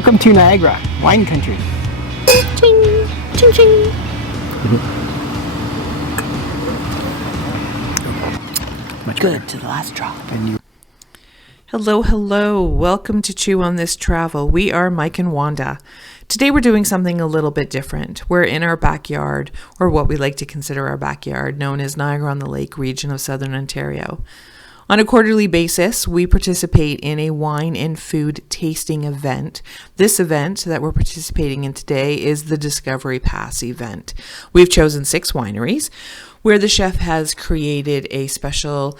Welcome to Niagara, wine country. Ching, ching, ching. Much Good better. to the last drop. Hello, hello. Welcome to Chew on This Travel. We are Mike and Wanda. Today we're doing something a little bit different. We're in our backyard, or what we like to consider our backyard, known as Niagara-on-the-Lake region of Southern Ontario. On a quarterly basis, we participate in a wine and food tasting event. This event that we're participating in today is the Discovery Pass event. We've chosen 6 wineries where the chef has created a special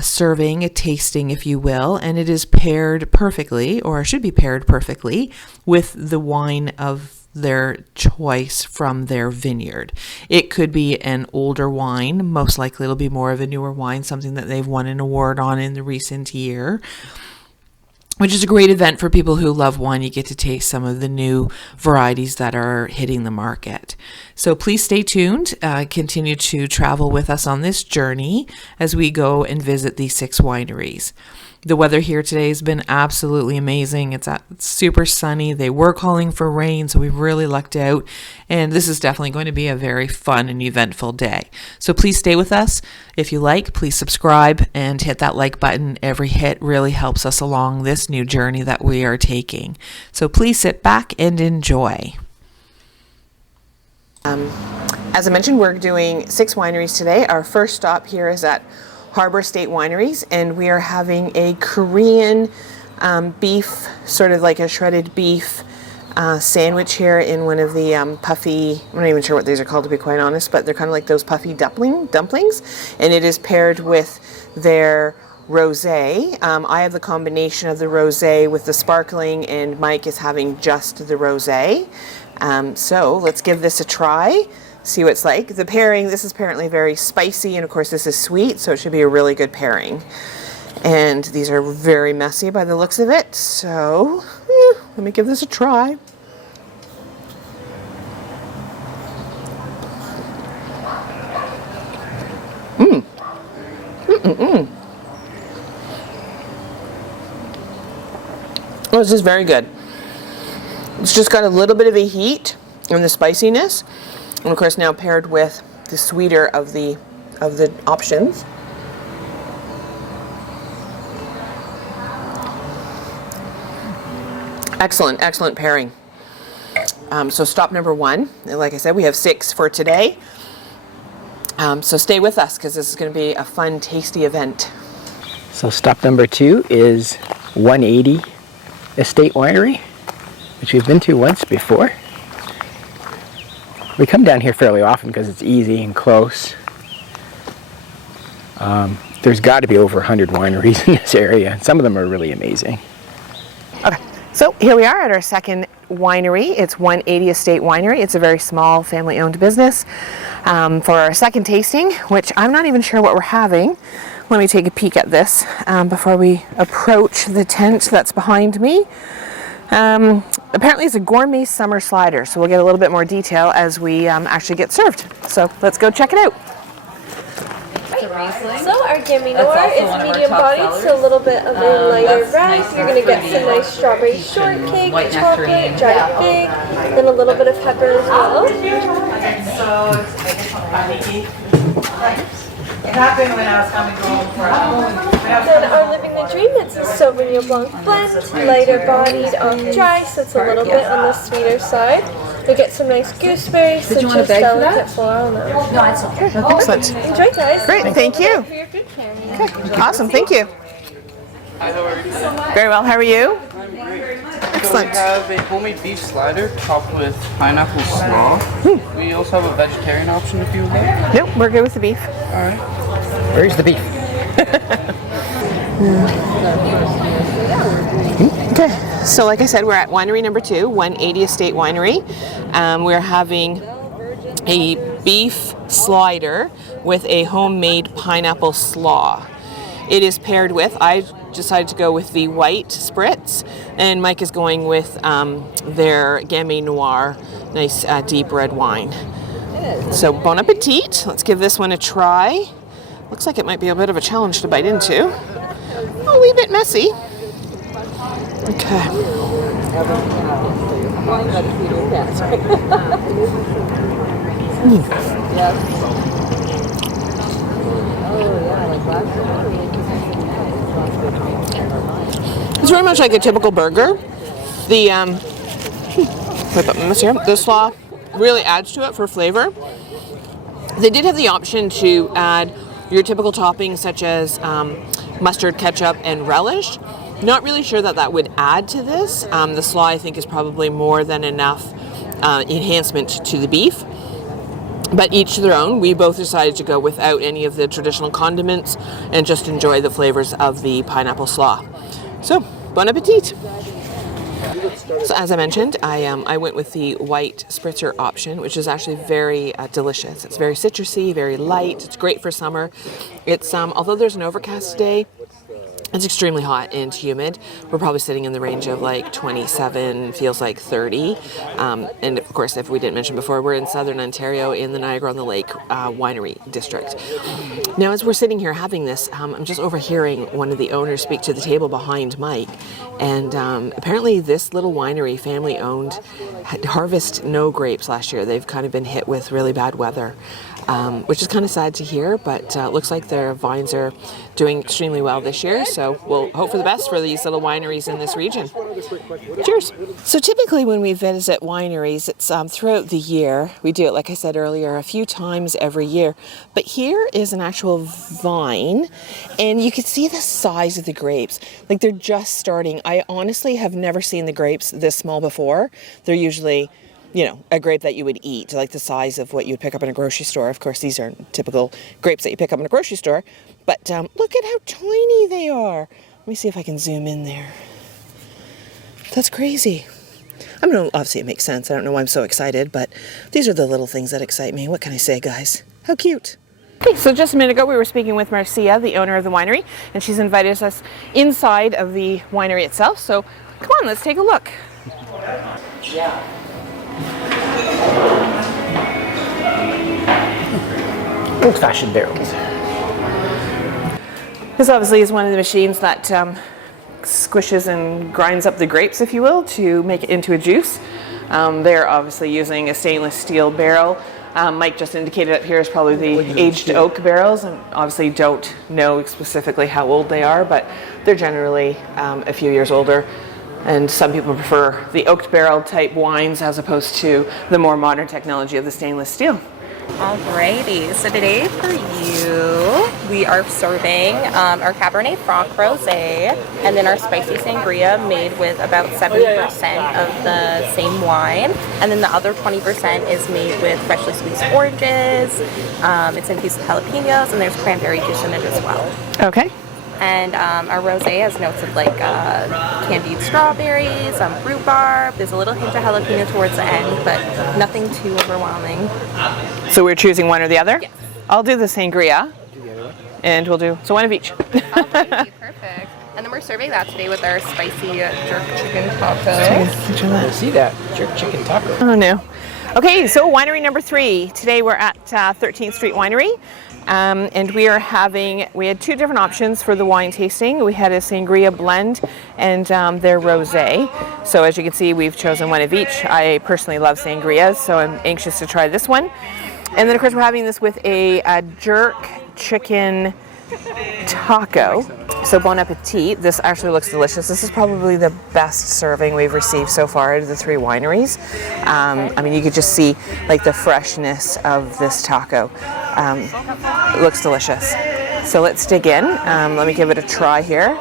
serving, a tasting, if you will, and it is paired perfectly, or should be paired perfectly, with the wine of their choice from their vineyard. It could be an older wine. Most likely it'll be more of a newer wine, something that they've won an award on in the recent year, which is a great event for people who love wine. You get to taste some of the new varieties that are hitting the market. So please stay tuned. Continue to travel with us on this journey as we go and visit these 6 wineries. The weather here today has been absolutely amazing. It's super sunny. They were calling for rain, so we've really lucked out. And this is definitely going to be a very fun and eventful day. So please stay with us. If you like, please subscribe and hit that like button. Every hit really helps us along this new journey that we are taking. So please sit back and enjoy. As I mentioned, we're doing 6 wineries today. Our first stop here is at Harbor State Wineries, and we are having a Korean beef, sort of like a shredded beef sandwich here in one of the puffy, I'm not even sure what these are called to be quite honest, but they're kind of like those puffy dumplings, and it is paired with their rosé. I have the combination of the rosé with the sparkling, and Mike is having just the rosé. So let's give this a try. See what it's like. The pairing, this is apparently very spicy, and of course this is sweet, so it should be a really good pairing. And these are very messy by the looks of it, so let me give this a try. Oh, this is very good. It's just got a little bit of a heat and the spiciness. And of course now paired with the sweeter of the options. Excellent pairing. So stop number 1, like I said, we have 6 for today. So stay with us because this is going to be a fun, tasty event. So stop number 2 is 180 Estate Winery, which we've been to once before. We come down here fairly often because it's easy and close. There's got to be over 100 wineries in this area, and some of them are really amazing. Okay, so here we are at our second winery. It's 180 Estate Winery. It's a very small family-owned business. For our second tasting, which I'm not even sure what we're having. Let me take a peek at this before we approach the tent that's behind me. Apparently it's a gourmet summer slider, so we'll get a little bit more detail as we actually get served. So let's go check it out. So our Gamay Noir is medium bodied, so a little bit of a lighter red. You're going to get some nice strawberry shortcake, chocolate, dried fig, then a little bit of pepper as well. It happened when I was coming home from Then our Living the Dream, it's a Sauvignon Blanc blend, lighter bodied, off dry, so it's a little bit on the sweeter side. You'll get some nice gooseberries, citrus, delicate floral notes. No, it's okay. Excellent. Enjoy, guys. Great, thank you. For your food pairing. Okay, awesome, thank you. Very well, how are you? Excellent. We have a homemade beef slider topped with pineapple slaw. We also have a vegetarian option if you would like. Nope, we're good with the beef. Alright. Where's the beef? Okay, so like I said, we're at winery number 2, 180 Estate Winery. We're having a beef slider with a homemade pineapple slaw. It is paired with, I decided to go with the white spritz, and Mike is going with their Gamay Noir, nice deep red wine. So bon appetit. Let's give this one a try. Looks like it might be a bit of a challenge to bite into. A wee bit messy. Okay. It's very much like a typical burger. The slaw really adds to it for flavor. They did have the option to add your typical toppings such as mustard, ketchup, and relish. Not really sure that would add to this. The slaw, I think, is probably more than enough enhancement to the beef. But each to their own. We both decided to go without any of the traditional condiments and just enjoy the flavors of the pineapple slaw. So, bon appetit! So as I mentioned, I went with the white spritzer option, which is actually very delicious. It's very citrusy, very light. It's great for summer. It's although there's an overcast day, it's extremely hot and humid. We're probably sitting in the range of like 27, feels like 30. And of course, if we didn't mention before, we're in southern Ontario in the Niagara on the Lake winery district. Now, as we're sitting here having this, I'm just overhearing one of the owners speak to the table behind Mike. And apparently this little winery, family owned, had harvested no grapes last year. They've kind of been hit with really bad weather. Which is kind of sad to hear, but looks like their vines are doing extremely well this year. So we'll hope for the best for these little wineries in this region. Cheers. So typically when we visit wineries, it's throughout the year. We do it, like I said earlier, a few times every year. But here is an actual vine, and you can see the size of the grapes. Like they're just starting. I honestly have never seen the grapes this small before. They're usually, you know, a grape that you would eat, like the size of what you'd pick up in a grocery store. Of course, these aren't typical grapes that you pick up in a grocery store, but look at how tiny they are. Let me see if I can zoom in there. That's crazy. I mean, obviously it makes sense. I don't know why I'm so excited, but these are the little things that excite me. What can I say, guys? How cute. Okay, so just a minute ago we were speaking with Marcia, the owner of the winery, and she's invited us inside of the winery itself. So come on, let's take a look. Yeah. Old-fashioned barrels. This obviously is one of the machines that squishes and grinds up the grapes, if you will, to make it into a juice. They're obviously using a stainless steel barrel. Mike just indicated up here is probably the aged oak barrels, and obviously don't know specifically how old they are, but they're generally a few years older. And some people prefer the oaked barrel type wines as opposed to the more modern technology of the stainless steel. Alrighty, so today for you, we are serving our Cabernet Franc Rosé and then our spicy sangria made with about 70% of the same wine. And then the other 20% is made with freshly squeezed oranges. It's infused with jalapenos, and there's cranberry juice in it as well. Okay. And our rosé has notes of like candied strawberries, rhubarb. There's a little hint of jalapeno towards the end, but nothing too overwhelming. So we're choosing one or the other? Yes. I'll do the sangria. And we'll do, so one of each. Alrighty, perfect. And then we're serving that today with our spicy jerk chicken tacos. Let's see that jerk chicken taco. Oh no. Okay, so winery number 3. Today we're at 13th Street Winery. And we had 2 different options for the wine tasting. We had a sangria blend and their rosé. So as you can see, we've chosen one of each. I personally love sangrias, so I'm anxious to try this one. And then of course we're having this with a jerk chicken taco. So bon appetit. This actually looks delicious. This is probably the best serving we've received so far out of the 3 wineries. I mean, you could just see like the freshness of this taco. It looks delicious. So let's dig in. Let me give it a try here.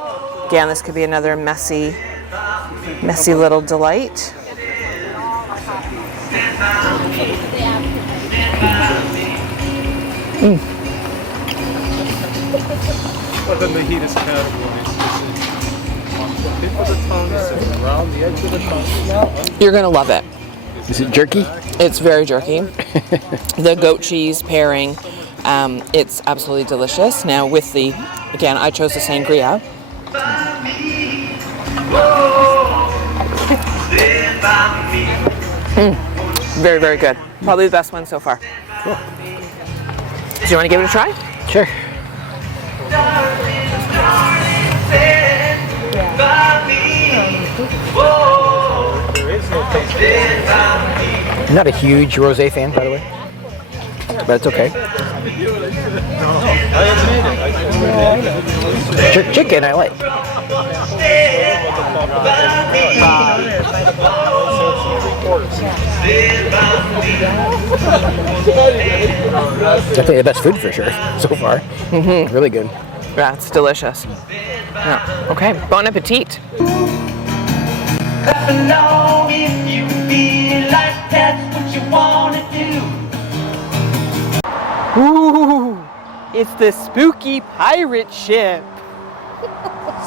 Again, this could be another messy little delight. Well, then the heat is terrible. It's on the tip of the tongue, it's around the edge of the tongue. You're gonna love it. Is it jerky? It's very jerky. The goat cheese pairing, it's absolutely delicious. Now with again, I chose the sangria. Very, very good. Probably the best one so far. Cool. Do you want to give it a try? Sure. Yeah. I'm not a huge rosé fan, by the way, but it's okay. Jerk chicken, I like. Definitely the best food for sure so far. Really good. Yeah, it's delicious. Yeah. Okay, bon appetit. Clap along if you feel like that's what you want to do. Ooh, it's the spooky pirate ship.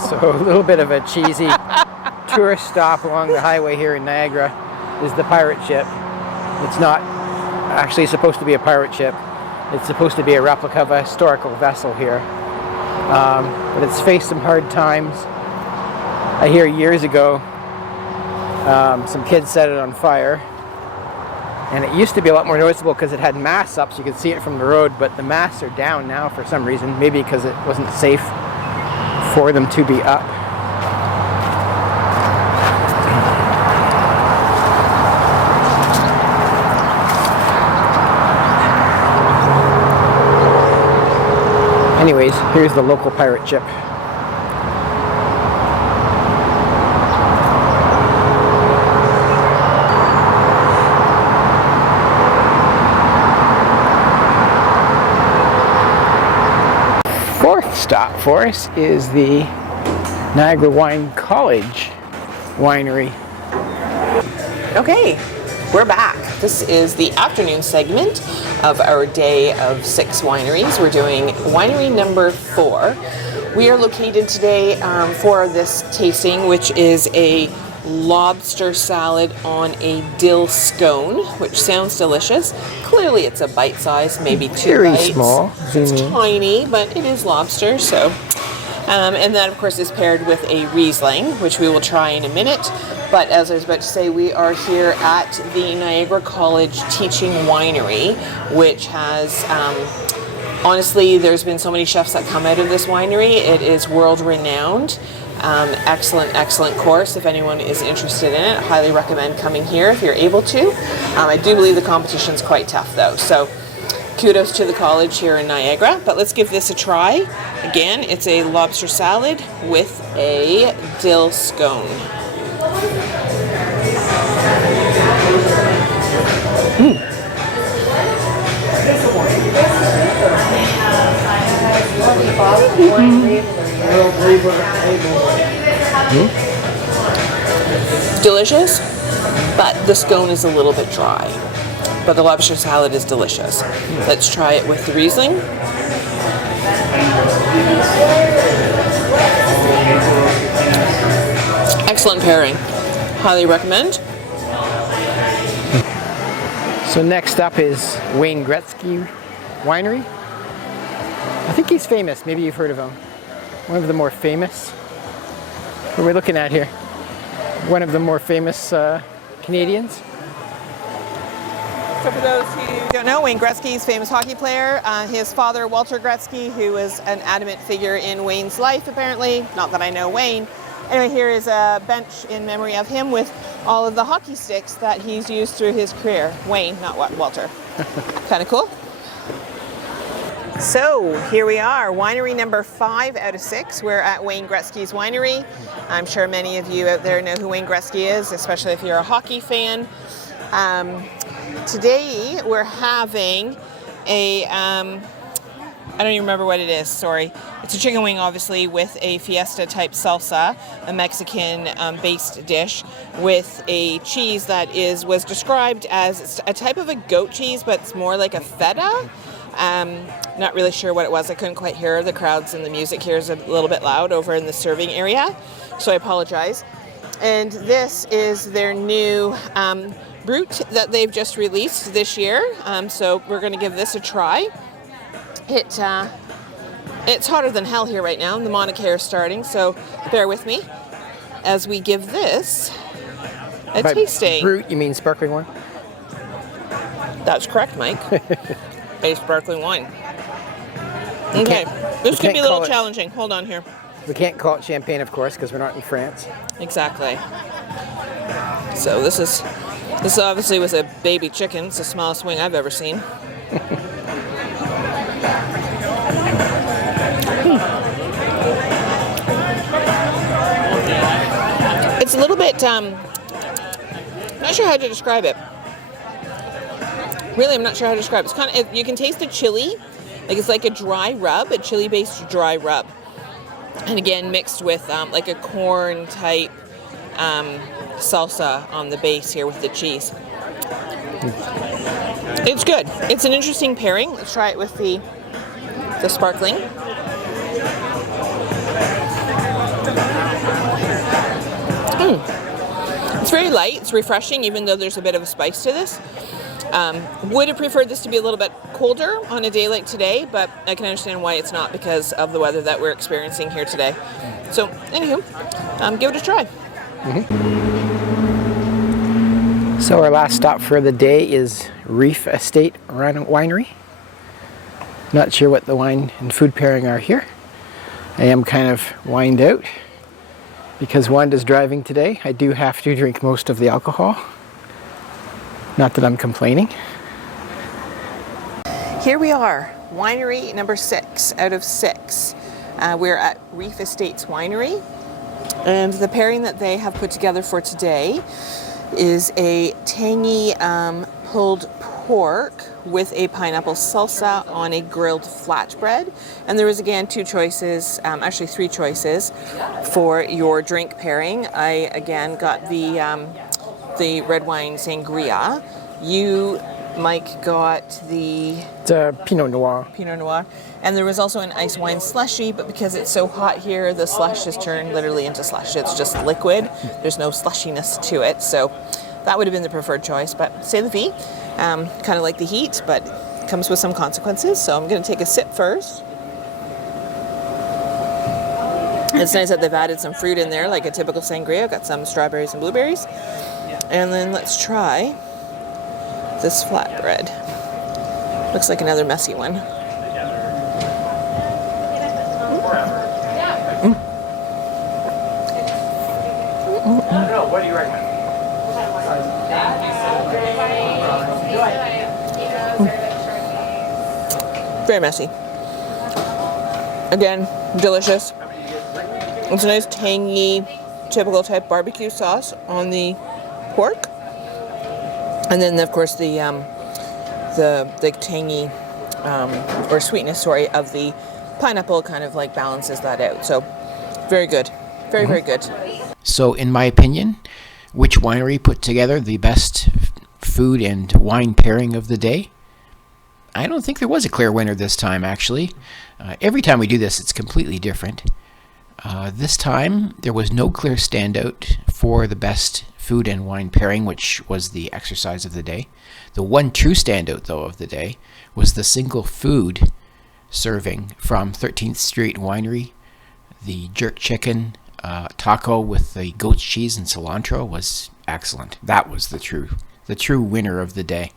So a little bit of a cheesy tourist stop along the highway here in Niagara is the pirate ship. It's not actually supposed to be a pirate ship. It's supposed to be a replica of a historical vessel here. But it's faced some hard times. I hear years ago some kids set it on fire. And it used to be a lot more noticeable because it had masts up so you could see it from the road, but the masts are down now for some reason, maybe because it wasn't safe for them to be up. Anyways, here's the local pirate ship. Fourth stop for us is the Niagara Wine College winery. Okay, we're back. This is the afternoon segment of our day of 6 wineries. We're doing winery number 4. We are located today for this tasting, which is a lobster salad on a dill scone, which sounds delicious. Clearly it's a bite size, maybe 2 Very bites. small. It's tiny, but it is lobster, so. And that, of course, is paired with a Riesling, which we will try in a minute. But as I was about to say, we are here at the Niagara College Teaching Winery, which has, honestly, there's been so many chefs that come out of this winery. It is world-renowned. Excellent course. If anyone is interested in it, I highly recommend coming here if you're able to. I do believe the competition is quite tough, though. So kudos to the college here in Niagara. But let's give this a try. Again, it's a lobster salad with a dill scone. Delicious, but the scone is a little bit dry. But the lobster salad is delicious. Let's try it with the Riesling. Excellent pairing. Highly recommend. So next up is Wayne Gretzky Winery. I think he's famous. Maybe you've heard of him. One of the more famous. What are we looking at here? One of the more famous Canadians. So for those who don't know, Wayne Gretzky is a famous hockey player. His father, Walter Gretzky, who was an adamant figure in Wayne's life, apparently. Not that I know Wayne. Anyway, here is a bench in memory of him with all of the hockey sticks that he's used through his career. Wayne, not Walter. Kind of cool. So here we are, winery number 5 out of 6. We're at Wayne Gretzky's winery. I'm sure many of you out there know who Wayne Gretzky is, especially if you're a hockey fan. Today we're having a, I don't even remember what it is, sorry. It's a chicken wing, obviously, with a fiesta type salsa, a Mexican based dish with a cheese that was described as a type of a goat cheese, but it's more like a feta. Not really sure what it was. I couldn't quite hear the crowds, and the music here is a little bit loud over in the serving area, so I apologize. And this is their new Brut that they've just released this year, so we're going to give this a try. It's hotter than hell here right now, and the Monacaire is starting, so bear with me as we give this a tasting. Brut, you mean sparkling wine? That's correct, Mike. A sparkling wine. Okay, this could be a little challenging. Hold on here. We can't call it champagne, of course, because we're not in France. Exactly. So this obviously was a baby chicken. It's the smallest wing I've ever seen. It's a little bit, not sure how to describe it. Really, I'm not sure how to describe it. It's kind of, you can taste the chili, like it's like a dry rub, a chili-based dry rub. And again, mixed with like a corn type salsa on the base here with the cheese. It's good. It's an interesting pairing. Let's try it with the sparkling. It's very light. It's refreshing, even though there's a bit of a spice to this. Would have preferred this to be a little bit colder on a day like today, but I can understand why it's not because of the weather that we're experiencing here today. So, anywho, give it a try. So our last stop for the day is Reef Estate Winery. Not sure what the wine and food pairing are here. I am kind of wined out because Wanda's driving today. I do have to drink most of the alcohol. Not that I'm complaining. Here we are, winery number 6 out of 6. We're at Reef Estates Winery, and the pairing that they have put together for today is a tangy pulled pork with a pineapple salsa on a grilled flatbread. And there was again 2 choices, actually 3 choices for your drink pairing. I again got the red wine sangria. You, Mike, got the Pinot Noir. Pinot Noir. And there was also an ice wine slushy, but because it's so hot here, the slush has turned literally into slush. It's just liquid. There's no slushiness to it. So that would have been the preferred choice, but c'est la vie. Kind of like the heat, but comes with some consequences. So I'm going to take a sip first. It's nice that they've added some fruit in there, like a typical sangria. Got some strawberries and blueberries. And then let's try this flatbread. Looks like another messy one. What do you recommend? Very messy. Again, delicious. It's a nice tangy, typical type barbecue sauce on the pork, and then of course the tangy or sweetness, sorry, of the pineapple kind of like balances that out. So very good, very good. So in my opinion, which winery put together the best food and wine pairing of the day? I don't think there was a clear winner this time, actually. Every time we do this, it's completely different. This time, there was no clear standout for the best food and wine pairing, which was the exercise of the day. The one true standout, though, of the day was the single food serving from 13th Street Winery. The jerk chicken taco with the goat's cheese and cilantro was excellent. That was the true winner of the day.